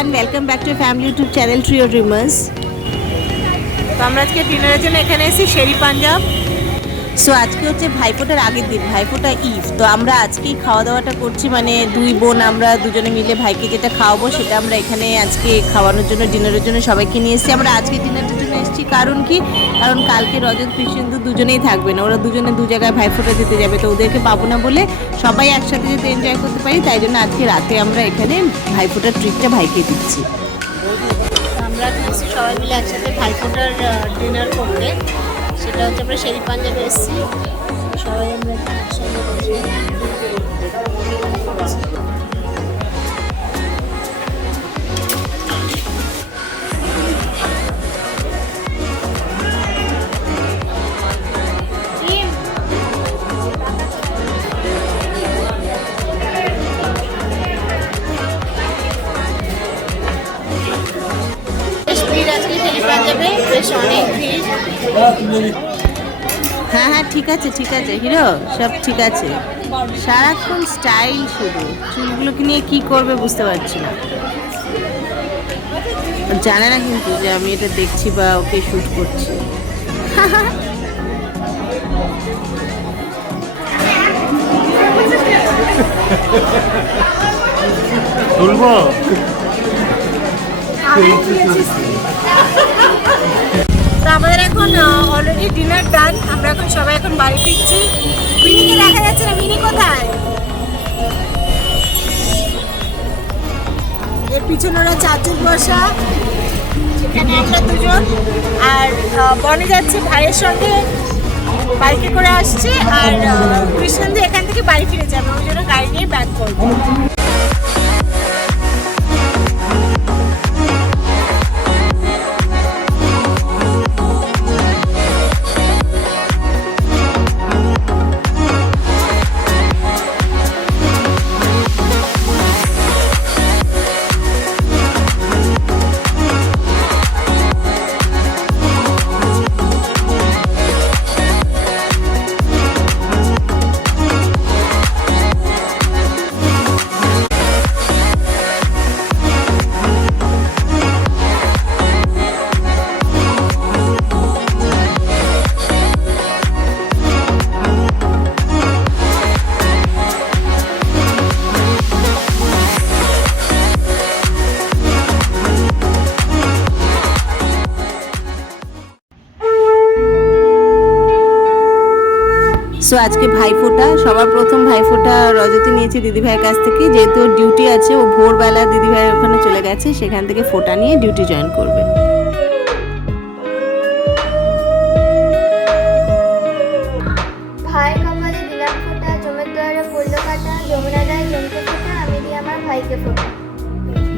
Everyone, welcome back to family YouTube channel trio dreamers. তো আমরা আজকে ডিনারের জন্য এখানে এসেছি শেরি পাঞ্জাব। সো আজকে হচ্ছে ভাইফোঁটার আগের দিন, ভাইফোঁটা ইভ। তো আমরা আজকেই খাওয়া দাওয়াটা করছি, মানে দুই বোন আমরা দুজনে মিলে ভাইকে যেটা খাওয়াবো সেটা আমরা এখানে আজকে খাওয়ানোর জন্য, ডিনারের জন্য সবাইকে নিয়ে এসেছি। আমরা আজকে ডিনারের জন্য এসেছি কারণ কি, কারণ কালকে রজত কৃষ্ণেন্দু দুজনেই থাকবে না, ওরা দুজনে দু জায়গায় ভাইফোঁটা দিতে যাবে, তো ওদেরকে পাবো না বলে সবাই একসাথে যেতে এনজয় করতে পারি, তাই জন্য আজকে রাতে আমরা এখানে ভাইফোঁটার ট্রিটটা ভাইকে দিচ্ছি। আমরা সবাই মিলে একসাথে ভাইফোঁটার ডিনার করতে, সেটা হচ্ছে আমরা শেরি পাঞ্জাবে এসেছি, সবাই আমরা একসঙ্গে বসে হ্যাঁ হ্যাঁ ঠিক আছে ঠিক আছে হিরো, সব ঠিক আছে। সারাক্ষণ স্টাইল, শুধু চুলগুলোকে নিয়ে কি করবে বুঝতে পারছি না। জানে না কিন্তু যে আমি এটা দেখছি বা ওকে শ্যুট করছি। তুলবো তো আমাদের এখন অলরেডি ডিনার ডান, আমরা এখন সবাই এখন বাড়ি ফিরছি। মিনিকে দেখা যাচ্ছে না, মিনি কোথায়? এর পিছনে ওরা চারজন বসা, এখানে আমরা দুজন, আর বনে যাচ্ছে ভাইয়ের সঙ্গে, বাইকে করে আসছে, আর কৃষ্ণেন্দু এখান থেকে বাড়ি ফিরে যাবে, ওই জন্য গাড়ি নিয়ে ব্যাক করবো। সো আজকে ভাইফোঁটা, সবার প্রথম ভাইফোঁটা রজতে নিয়েছে দিদিভাইয়ের কাছ থেকে, যেহেতু ওর ডিউটি আছে, ও ভোরবেলা দিদিভাইয়ের ওখানে চলে গেছে, সেখান থেকে ফোঁটা নিয়ে ডিউটি জয়েন করবে। ভাই কপালে দিলাম ফোঁটা, জমের দোয়ারে পড়লো কাটা, যমুনা দেয় জমকে ফোঁটা, আমি দিই আমার ভাইকে ফোঁটা।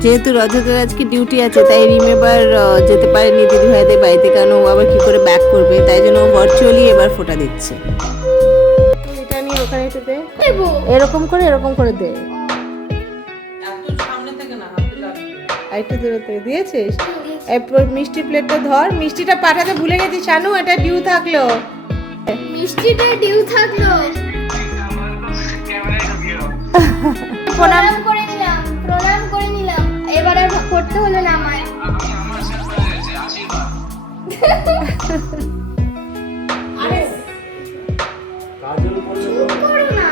যেহেতু রজতের আজকে ডিউটি আছে, তাই রিম এবার যেতে পারেনি দিদিভাইদের বাড়িতে, কারণ ও আবার কি করে ব্যাক করবে, তাই জন্য ও ভার্চুয়ালি এবার ফোঁটা দিচ্ছে। এটা নিয়ে ওখানে দে, এরকম করে দে, আরেকটু দূরে থেকে দিয়েছিস। এরপর মিষ্টির প্লেটটা ধর, মিষ্টিটা পাঠাতে ভুলে গেছি শানু, এটা ডিউ থাকলো, মিষ্টিটা ডিউ থাকলো। প্রণাম প্রণাম করে নিলাম, এবার আর করতে হলো না আমায়। করো না,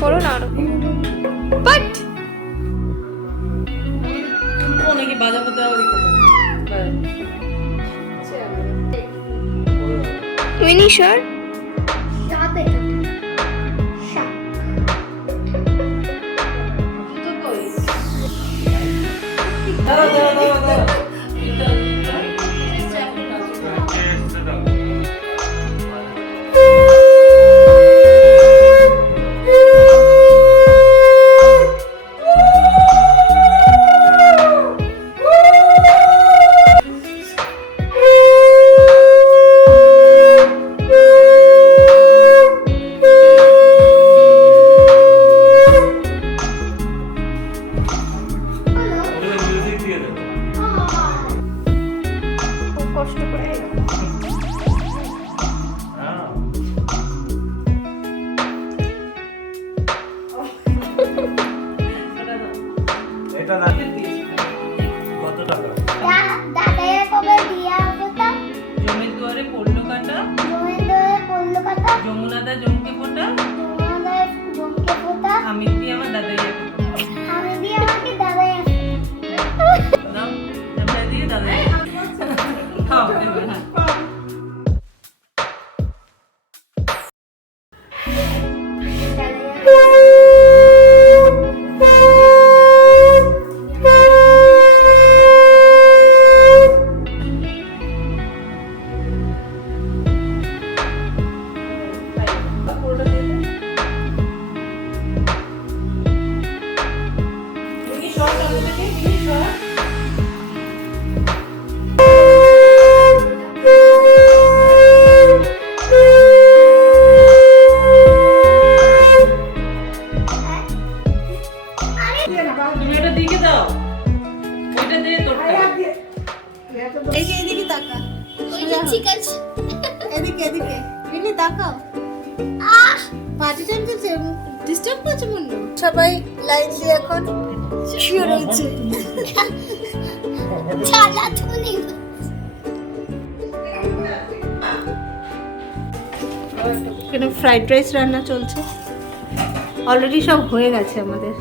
করো না ওরকম। বাট মিনি শর যাতে কষ্ট করে এটা না কত টাকা দাদাইয়া কবে দিয়া কথা জমির দুয়ারে পড়লো কাটা জমিদার পড়লো কথা যমুনাদা জমকে ফোটা জমিদার জমকে পোতা আমি দিয়ে আমার দাদাইয়া আমি দিয়ে আমাকে দাদাইয়া নাম আমরা দিয়ে দাদাইয়া খাও এবার হ্যাঁ তুমি এটা দিকে দাও ওইটা দিয়ে তোরটা এই যে এদিকে তাকা ঠিক আছে এদিকে এদিকে বিনি তাকাও পার্টি টাইম চলছে ডিস্টার্ব করছে মনে সবাই লাইন দিয়ে এখন শুয়ে রয়েছে চালা তুমি এখানে ফ্রাইড রাইস রান্না চলছে অলরেডি সব হয়ে গেছে আমাদের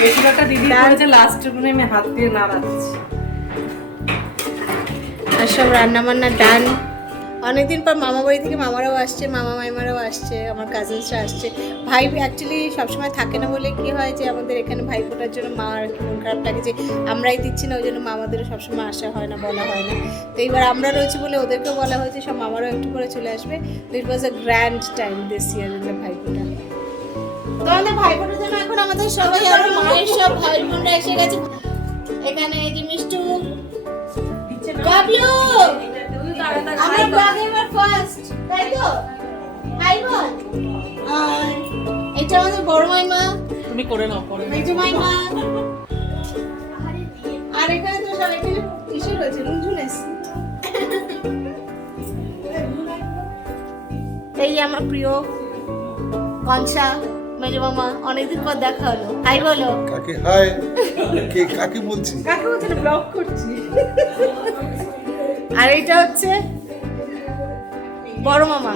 বেশিরভাগটা দিদি করেছে লাস্ট গুনে আমি হাত দিয়ে নাড়াচ্ছি আর সব রান্না বান্না ডান অনেকদিন পর মামা বাড়ি থেকে মামারাও আসছে মামা মাইমারাও আসছে আমার কাজিনসরা আসছে ভাই অ্যাকচুয়ালি সবসময় থাকে না বলে কি হয় যে আমাদের এখানে ভাই ফোটার জন্য মা আর কি মন খারাপ লাগে যে আমরাই দিচ্ছি না ওই জন্য মামাদেরও সবসময় আসা হয় না বলা হয় না তো এইবার আমরা রয়েছি বলে ওদেরকেও বলা হয়েছে সব মামারাও একটু করে চলে আসবে তো it was a grand time this year in the Bhai Phonta তো আমাদের ভাই ফোটার জন্য এখন আমাদের সবাই আরো মায়ের সব ভাই বোনরা এসে গেছে এখানে এই যে মিষ্টু বাবলু আমরা ব্লগে এবার ফার্স্ট তাই তো হাই বল আর এটা আমাদের বড় মাইমা তুমি করে নাও পরে মেজো মাইমা আর এখানে তো সব এখানে কিসের রয়েছে রুনঝুনেস এই আমার প্রিয় কনসা মেজো মামা অনেকদিন পর দেখা হলো হাই বলো কাকে হাই কে কাকে বলছি কাকে বলছে ব্লগ করছি আর এটা হচ্ছে বড় মামা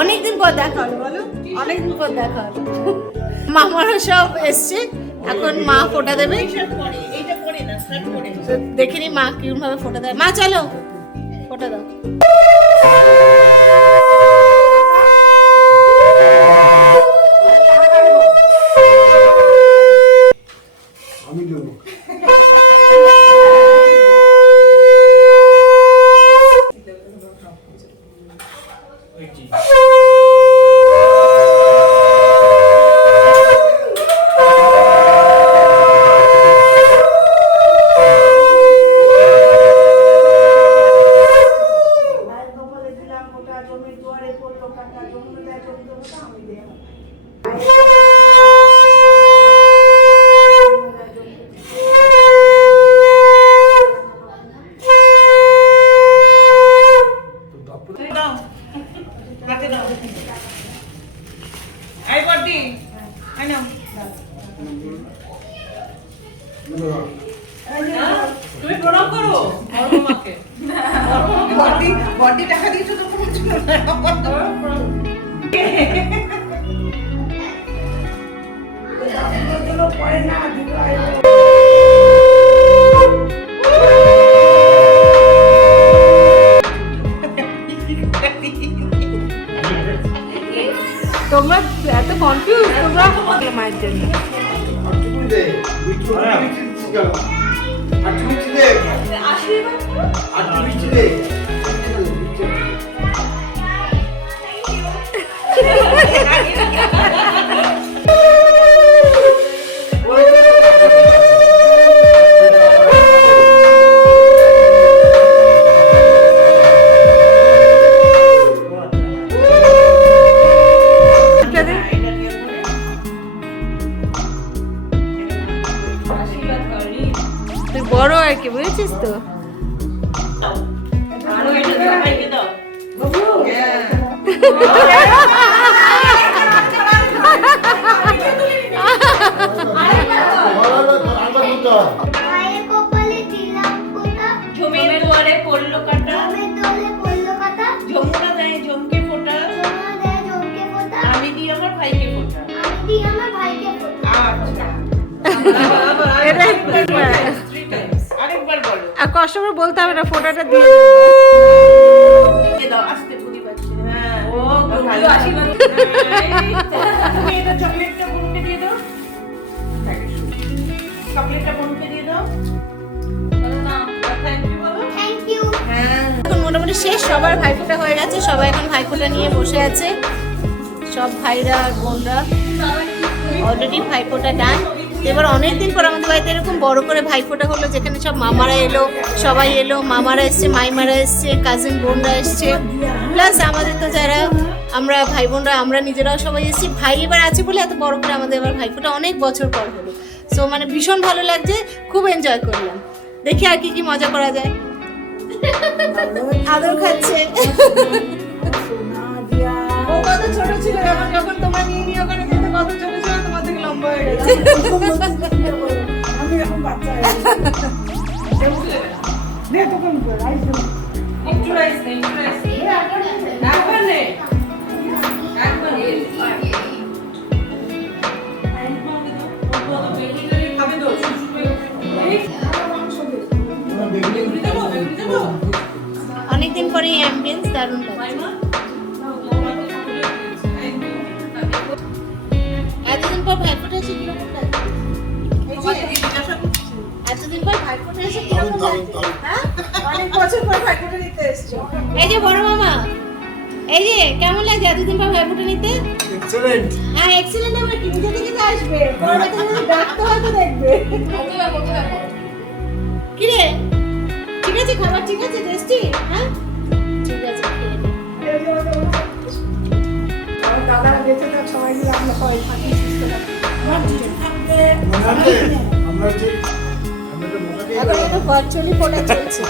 অনেকদিন পর দেখা হলো বলো অনেকদিন পর দেখা হলো মামারা সব এসছে এখন মা ফোঁটা দেবে তো দেখিনি মা কিরম ভাবে ফোঁটা দেয় মা চলো ফোঁটা দাও আমি দেবো দাও হাতে দাও এই বডি আই নাও তুমি প্রণাম করো বড় মামাকে বডি টাকা দিয়েছো তো কোনো কিছু তোমরা এত কনফিউজ তোমরা মায়ের জন্য আশীর্বাদ করি গেছিস তো? আরো এটা দাও, ভাইকে দাও। মায়ের কপালে তিলক ফোঁটা, ঝুমের দুয়ারে পড়লো কাটা, জমের দোলে পড়লো কাটা, যমুনা দেয় ঝুমকে ফোঁটা, যমুনা দেয় জমকে ফোঁটা, আমি দিই আমার ভাইকে ফোঁটা। আমি দিই আমার ভাইকে ফোঁটা। আচ্ছা। এটা একবার বল। 3 times। আরেকবার বলো। আর কষ্ট করে বলতে হবে না, ফোটাটা দিয়ে দিয়ে দাও, আস্তে পুরি বাজছে। হ্যাঁ। ও, ভালো আশীর্বাদ। তুমি এটা চকলেটটা বোনকে দিয়ে দাও। চকলেটটা বোনকে দিয়ে দাও। বলো না, থ্যাংক ইউ বলো। Thank you. হ্যাঁ। এখন মোটামুটি শেষ, সবার ভাইফোঁটা হয়ে গেছে, সবাই এখন ভাইফোঁটা নিয়ে বসে আছে, সব ভাইরা আর বোনরা অলরেডি ভাইফোঁটা ডান। এবার অনেকদিন পর আমাদের বাড়িতে এরকম বড় করে ভাইফোঁটা হলো, যেখানে সব মামারা এলো, সবাই এলো, মামারা এসছে, মাইমারা এসছে, কাজিন বোনরা এসছে, প্লাস আমাদের তো যারা আমরা ভাই বোনরা আমরা নিজেরাও সবাই এসেছি। ভাই এবার আছে বলে এত বড় করে আমাদের এবার ভাইফোঁটা অনেক বছর পর হলো। সো মানে ভীষণ ভালো লাগছে, খুব এনজয় করলাম। দেখি আর কি কি মজা করা যায়। আদর খাচ্ছে। ও কত ছোট ছিল যখন যখন তোমরা নিয়ে নিয়ে ওখানে যেতে, কত ছোট ছিল, তোমার থেকে লম্বা হয়ে গেছে। আমি এখন বাচ্চা হয়ে গেছি। নে তো কোন করে রাইস দেবো। একটু রাইস নেই, একটু রাইস নেই। একবার নে। একবার নে। খাবে তো, শুশু করে। বেগুনি দেবো, বেগুনি দেবো। অনেকদিন পরে এই অ্যাম্বিয়েন্স দারুণ লাগছে। এতদিন পর ভাইফোঁটা এসে কিরকম লাগছে? এই যে, এতদিন পর ভাইফোঁটা এসে কিরকম লাগছে? হ্যাঁ? অনেক বছর পর ভাইফোঁটা নিতে এসছো। এই যে বড় মামা, এই যে কেমন লাগছে এতদিন পর ভাইফোঁটা নিতে? এক্সেলেন্ট। হ্যাঁ এক্সিলেন্ট, আমরা কি নিজে থেকে তো আসবে, পরে তো যদি ডাকতে হয় তো দেখবে। কি রে, ঠিক আছে খাবার, ঠিক আছে টেস্টি? হ্যাঁ ঠিক আছে, খেয়ে নে। এই যে আমাদের আমার দাদা বেঁচে থাক, সবাই মিলে আমরা সবাই থাকি, সুস্থ থাকি। মনে আছে আমরা যে আমরা একটা মশা খেয়ে এখন তো ভার্চুয়ালি ফোটা চলছে,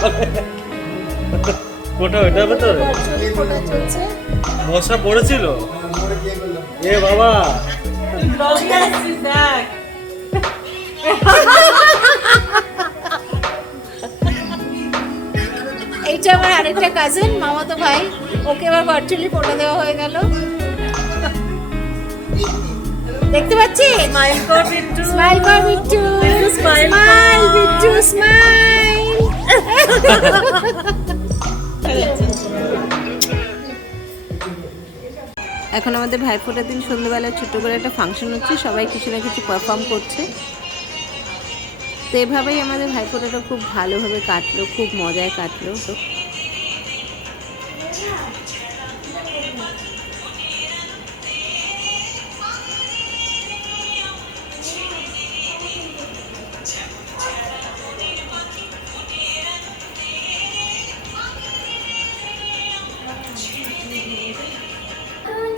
ওটা ওটা ভেতরে ভার্চুয়ালি ফোটা চলছে। মশা পড়েছিল। মরে গিয়ে করলাম। এ বাবা, এইটা আমার আরেকটা কাজিন, মামাতো ভাই, ওকে এবার ভার্চুয়ালি ফোটা দেওয়া হয়ে গেল। দেখতে পাচ্ছিস? স্মাইল কর বিট্টু, স্মাইল কর বিট্টু, স্মাইল বিট্টু, স্মাইল। এখন আমাদের ভাইফোঁটার দিন সন্ধ্যেবেলায় ছোট্ট করে একটা ফাংশন হচ্ছে, সবাই কিছু না কিছু পারফর্ম করছে। তো এভাবেই আমাদের ভাইফোঁটাটা খুব ভালোভাবে কাটলো, খুব মজায় কাটলো।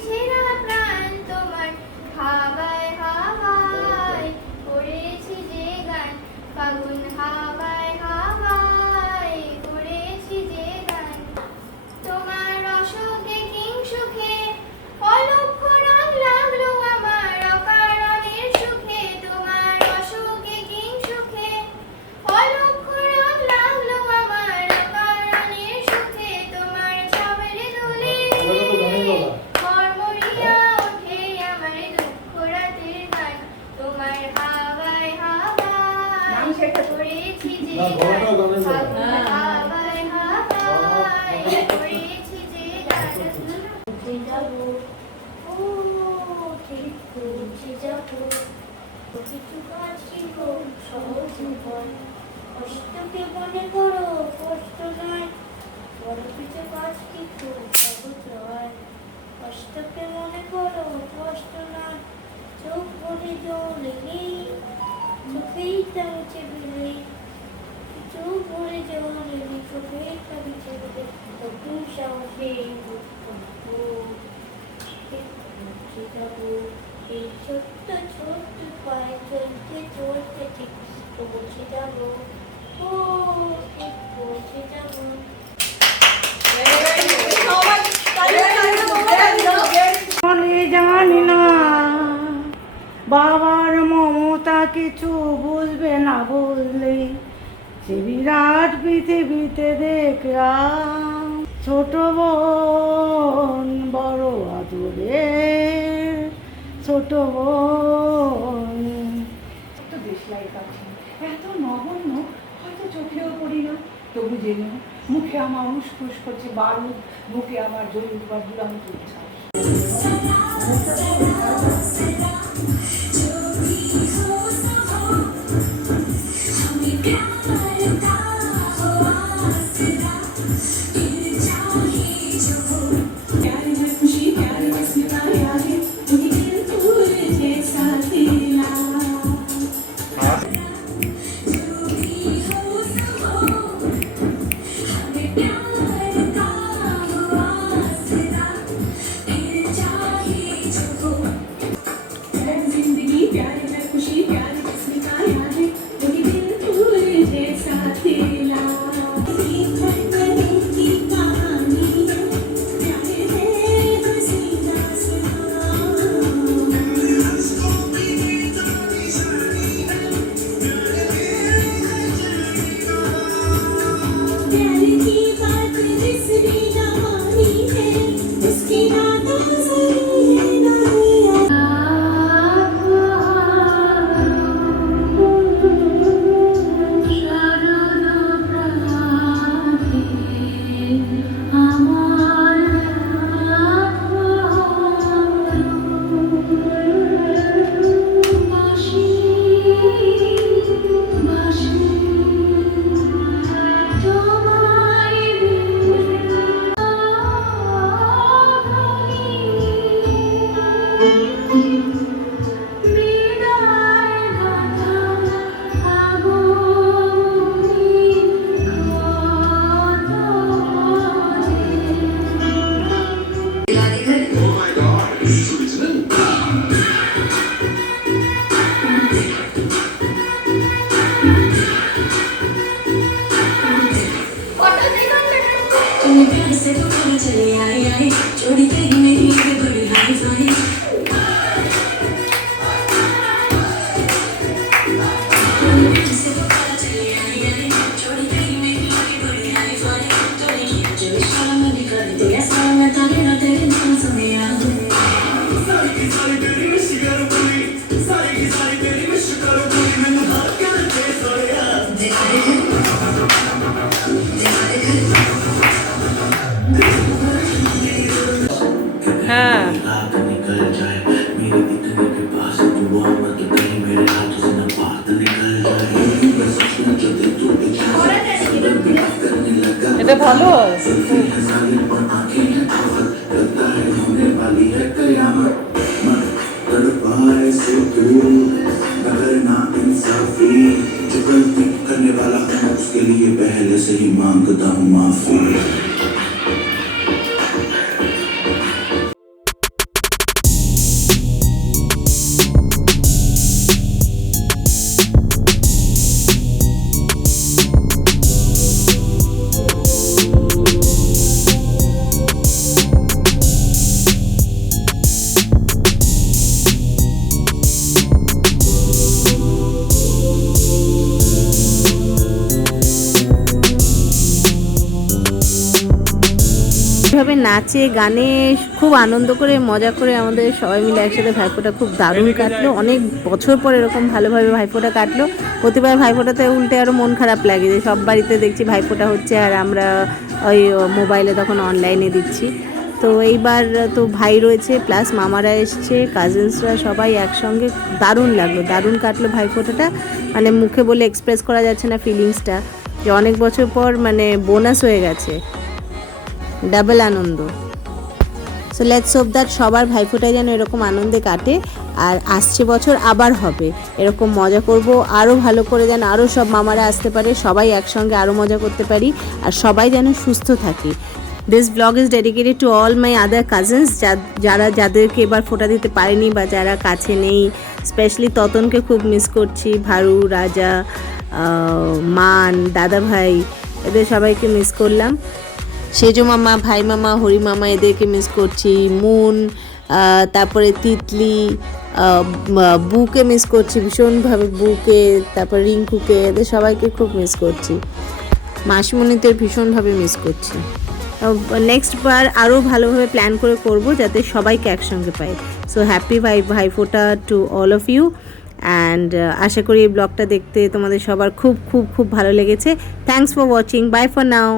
ছেঁড়া প্রাণ তোমার হাওয়ায় হাওয়ায় করেছি যে গান, ফাগুন হাওয়ায় হাওয়ায় করেছি যে গান, তোমার অসুখে কিংসুখে অলক্ষ রং লাগলো আমার অকারণের সুখে, তোমার অসুখে কিংসুখে অলক্ষ রং লাগলো আমার অকারণের সুখে, তোমার ছবের দুলে মরমরিয়া ওঠে আমার দুঃখ রাতের গান, তোমার হাওয়ায় হাওয়ায় করেছি যে গান, ফাগুন হাওয়ায় হাওয়ায় করেছি যে গান, উঠে যাবো, ও ঠিক উঠে যাবো, কিছু কাজ ছিল সহজ নয়, কষ্টকে মনে করো কষ্ট নয়, বড় কিছু কাজ কিন্তু সহজ নয়, কষ্টকে মনে করো কষ্ট নয়, চোখ ভরে জল এলেই চোখেই তা মুছে ফেলেই, চোখ ভরে জল এলে চোখেই তা মুছে ফেলে, নতুন সাহসে উঠবো, উঠে যাবো, এই ছোট্ট ছোট্ট পায়ে চলতে চলতে ঠিক পৌঁছে যাবো, ও ঠিক পৌঁছে যাবো। আমি জানি না বাবার মমতা কিছু বুঝবে না বুঝলে যে বিরাট পৃথিবীতে দেখলাম ছোট বোন বড় আদরে ছোট বোন। এত দেশলাই কাছে এত নগণ্য হয়তো চোখেও পড়ি না, তবু যেন মুখে আমার উসখুস করছে বারুদ, মুখে আমার জড়িত বা দুরান্ত ইচ্ছা। এটা ভালো करने वाला हूँ उसके लिए पहले से ही मांगता हूँ माफी। এভাবে নাচে গানে খুব আনন্দ করে মজা করে আমাদের সবাই মিলে একসাথে ভাইফোঁটা খুব দারুণ কাটলো। অনেক বছর পর এরকম ভালোভাবে ভাইফোঁটা কাটলো। প্রতিবার ভাইফোঁটাতে উল্টে আরও মন খারাপ লাগে যে সব বাড়িতে দেখছি ভাইফোঁটা হচ্ছে আর আমরা ওই মোবাইলে তখন অনলাইনে দিচ্ছি। তো এইবার তো ভাই রয়েছে প্লাস মামারা এসছে, কাজিনসরা সবাই একসঙ্গে দারুণ লাগলো, দারুণ কাটলো ভাইফোঁটাটা। মানে মুখে বলে এক্সপ্রেস করা যাচ্ছে না ফিলিংসটা, যে অনেক বছর পর মানে বোনাস হয়ে গেছে, ডাবল আনন্দ। সো লেটস হোপ দ্যাট সবার ভাইফোঁটায় যেন এরকম আনন্দে কাটে, আর আসছে বছর আবার হবে এরকম মজা করব আরও ভালো করে, যেন আরও সব মামারা আসতে পারে, সবাই একসঙ্গে আরও মজা করতে পারি, আর সবাই যেন সুস্থ থাকি। This blog is dedicated to all my other cousins, যাদেরকে এবার ফোঁটা দিতে পারিনি বা যারা কাছে নেই। স্পেশালি ততনকে খুব মিস করছি, ভারু, রাজা, মান, দাদা ভাই, এদের সবাইকে মিস করলাম। সেজো মামা, ভাই মামা, হরি মামা এদেরকে মিস করছি, মুন, তারপরে তিতলি, বুকে মিস করছি ভীষণভাবে, বুকে, তারপর রিঙ্কুকে, এদের সবাইকে খুব মিস করছি। মাসিমণিতে ভীষণভাবে মিস করছি। নেক্সট বার আরও ভালোভাবে প্ল্যান করে করব যাতে সবাইকে একসঙ্গে পাই। So happy Bhaiphonta to all of you. And আশা করি এই ব্লগটা দেখতে তোমাদের সবার খুব খুব খুব ভালো লেগেছে। Thanks for watching, bye for now.